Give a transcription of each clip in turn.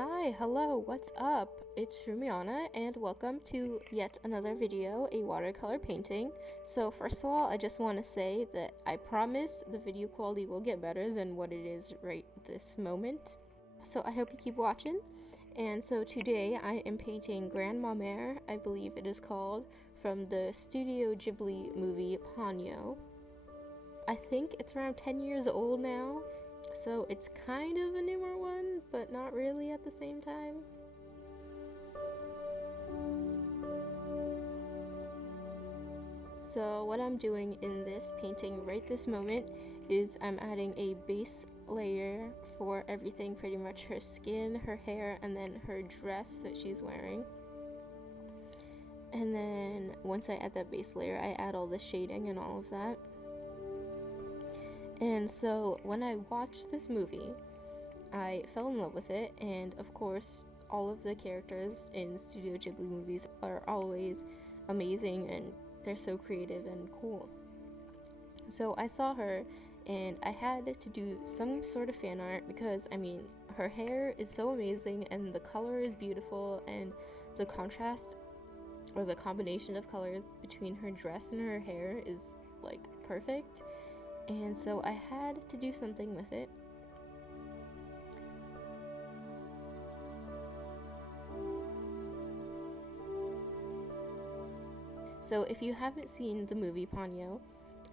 Hi, hello, what's up? It's Aryannna and welcome to yet another video, a watercolor painting. So first of all, I just want to say that I promise the video quality will get better than what it is right this moment. So I hope you keep watching. And so today I am painting Granmamare, I believe it is called, from the Studio Ghibli movie Ponyo. I think it's around 10 years old now. So it's kind of a newer one, but not really at the same time. So what I'm doing in this painting right this moment is I'm adding a base layer for everything, pretty much her skin, her hair, and then her dress that she's wearing. And then once I add that base layer, I add all the shading and all of that. And so when I watched this movie, I fell in love with it, and of course all of the characters in Studio Ghibli movies are always amazing and they're so creative and cool. So I saw her and I had to do some sort of fan art because, I mean, her hair is so amazing and the color is beautiful, and the contrast or the combination of color between her dress and her hair is like perfect. And so I had to do something with it. So if you haven't seen the movie Ponyo,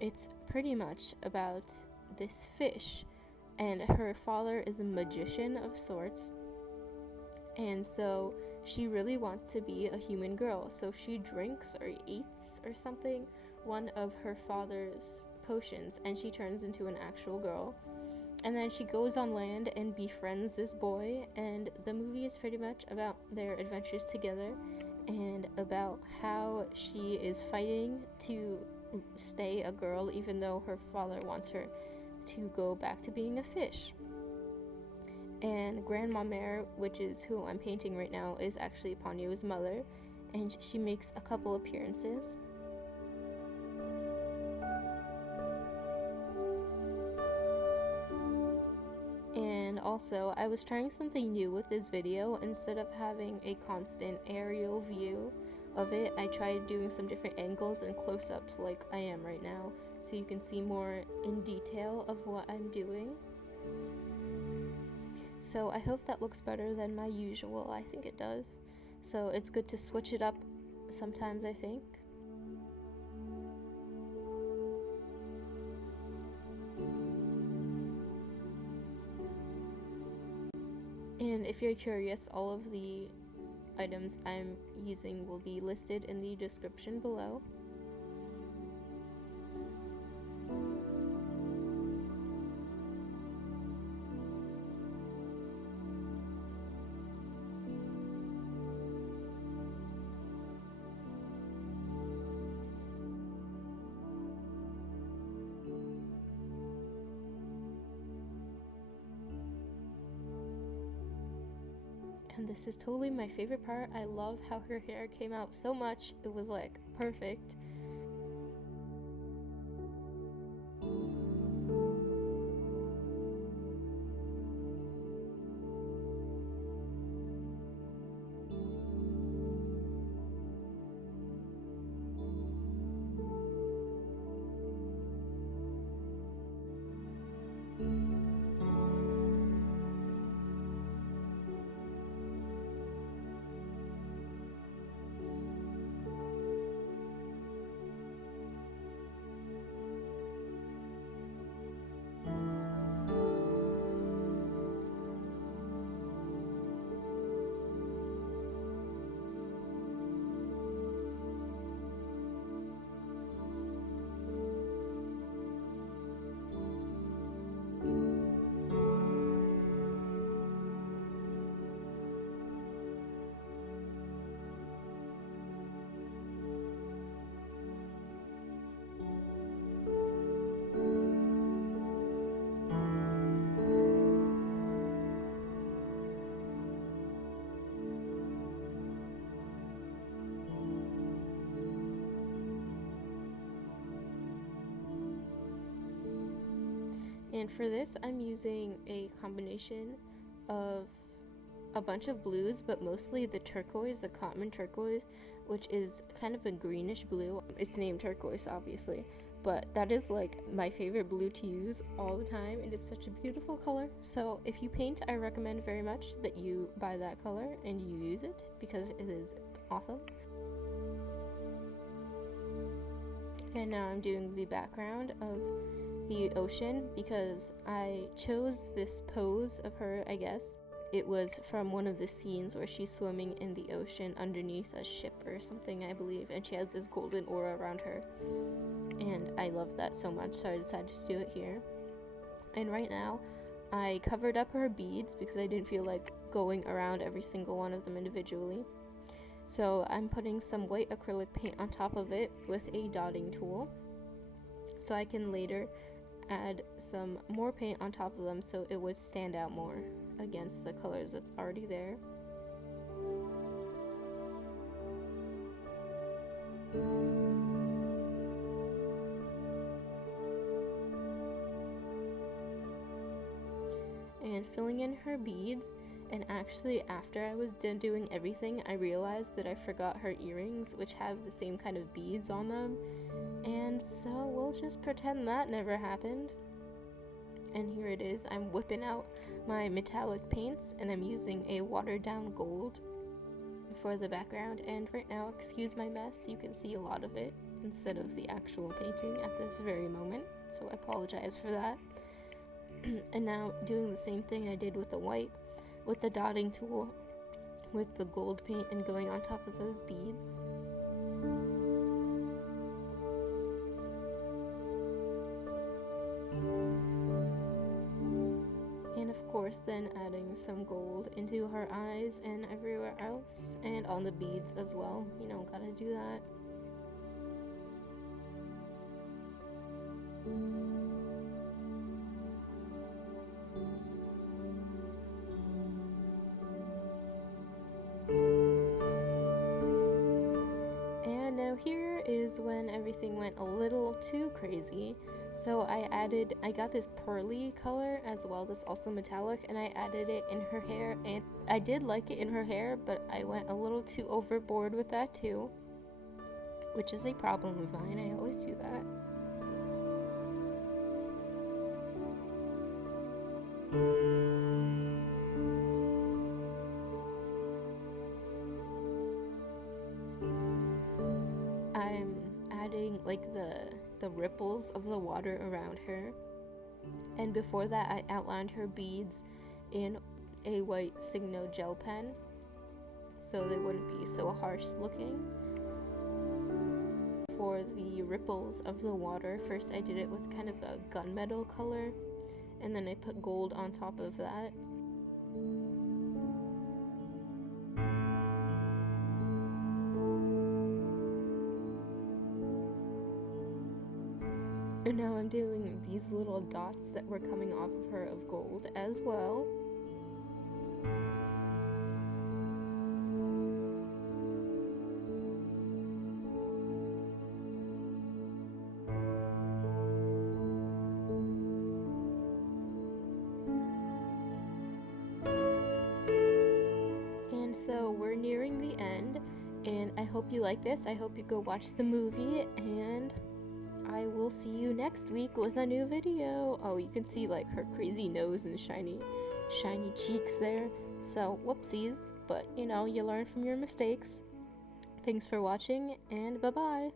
it's pretty much about this fish, and her father is a magician of sorts, and so she really wants to be a human girl, so she drinks or eats or something one of her father's potions and she turns into an actual girl. And then she goes on land and befriends this boy, and the movie is pretty much about their adventures together and about how she is fighting to stay a girl even though her father wants her to go back to being a fish. And Granmamare, which is who I'm painting right now, is actually Ponyo's mother, and she makes a couple appearances. And also, I was trying something new with this video. Instead of having a constant aerial view of it, I tried doing some different angles and close-ups like I am right now, so you can see more in detail of what I'm doing. So I hope that looks better than my usual. I think it does. So it's good to switch it up sometimes, I think. And if you're curious, all of the items I'm using will be listed in the description below. And this is totally my favorite part. I love how her hair came out so much. It was like perfect. And for this, I'm using a combination of a bunch of blues, but mostly the turquoise, the Cotman turquoise, which is kind of a greenish blue. It's named turquoise, obviously, but that is like my favorite blue to use all the time, and it's such a beautiful color. So if you paint, I recommend very much that you buy that color and you use it because it is awesome. And now I'm doing the background of the ocean because I chose this pose of her, I guess. It was from one of the scenes where she's swimming in the ocean underneath a ship or something, I believe, and she has this golden aura around her. And I love that so much, so I decided to do it here. And right now, I covered up her beads because I didn't feel like going around every single one of them individually. So I'm putting some white acrylic paint on top of it with a dotting tool, so I can later add some more paint on top of them so it would stand out more against the colors that's already there. And filling in her beads, and actually after I was done doing everything, I realized that I forgot her earrings, which have the same kind of beads on them, and so we'll just pretend that never happened. And here it is. I'm whipping out my metallic paints, and I'm using a watered down gold for the background. And right now, excuse my mess, you can see a lot of it instead of the actual painting at this very moment, so I apologize for that. And now doing the same thing I did with the white, with the dotting tool, with the gold paint, and going on top of those beads. And of course then adding some gold into her eyes and everywhere else, and on the beads as well. You know, gotta do that. And now here is when everything went a little too crazy. So I got this pearly color as well that's also metallic, and I added it in her hair, and I did like it in her hair, but I went a little too overboard with that too, which is a problem of mine. I always do that. I'm adding like the ripples of the water around her, and before that I outlined her beads in a white Signo gel pen so they wouldn't be so harsh looking. For the ripples of the water, first I did it with kind of a gunmetal color, and then I put gold on top of that. And now I'm doing these little dots that were coming off of her of gold as well. And so we're nearing the end, and I hope you like this. I hope you go watch the movie, and I will see you next week with a new video. Oh, you can see like her crazy nose and shiny cheeks there. So whoopsies, but you know, you learn from your mistakes. Thanks for watching, and bye-bye.